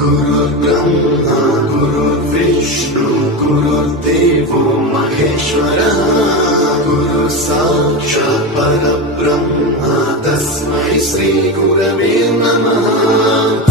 गुरुर्ब्रह्मा गुरुर्विष्णु गुरुर्देवो महेश्वरः गुरु साक्षात् परब्रह्म तस्मै श्री गुरवे नमः।